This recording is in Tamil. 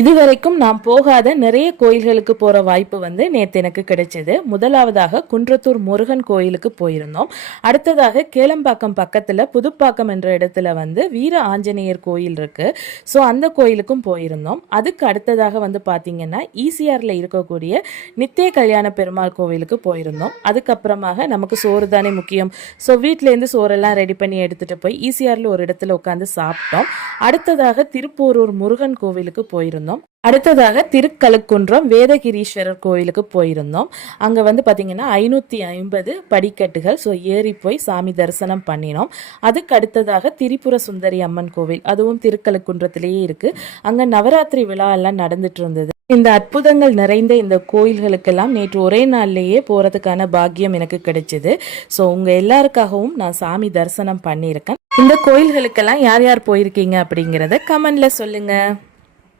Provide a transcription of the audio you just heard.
இதுவரைக்கும் நான் போகாத நிறைய கோயில்களுக்கு போகிற வாய்ப்பு நேற்று எனக்கு கிடைச்சது. முதலாவதாக குன்றத்தூர் முருகன் கோயிலுக்கு போயிருந்தோம். அடுத்ததாக கேளம்பாக்கம் பக்கத்தில் புதுப்பாக்கம் என்ற இடத்துல வீர ஆஞ்சநேயர் கோயில் இருக்குது. ஸோ அந்த கோயிலுக்கும் போயிருந்தோம். அதுக்கு அடுத்ததாக பார்த்தீங்கன்னா ஈசிஆரில் இருக்கக்கூடிய நித்திய கல்யாண பெருமாள் கோவிலுக்கு போயிருந்தோம். அதுக்கப்புறமாக நமக்கு சோறு தானே முக்கியம். ஸோ வீட்டிலேருந்து சோறெல்லாம் ரெடி பண்ணி எடுத்துகிட்டு போய் ஈசிஆரில் ஒரு இடத்துல உட்காந்து சாப்பிட்டோம். அடுத்ததாக திருப்போரூர் முருகன் கோவிலுக்கு போயிருந்தோம். அடுத்ததாக திருக்கழுக்குன்றம் வேதகிரீஸ்வரர் கோயிலுக்கு போயிருந்தோம். அங்கே பார்த்தீங்கன்னா 550 படிக்கட்டுகள். ஸோ ஏறி போய் சாமி தரிசனம் பண்ணினோம். அதுக்கு அடுத்ததாக திரிபுர சுந்தரி அம்மன் கோவில், அதுவும் திருக்கழுக்குன்றத்திலேயே இருக்குது. அங்கே நவராத்திரி விழா எல்லாம் நடந்துட்டு இருந்தது. இந்த அற்புதங்கள் நிறைந்த இந்த கோயில்களுக்கெல்லாம் நேற்று ஒரே நாள்லேயே போகிறதுக்கான பாக்கியம் எனக்கு கிடைச்சிது. ஸோ உங்கள் எல்லாருக்காகவும் நான் சாமி தரிசனம் பண்ணியிருக்கேன். இந்த கோயில்களுக்கெல்லாம் யார் யார் போயிருக்கீங்க அப்படிங்கிறத கமெண்ட்ல சொல்லுங்கள்.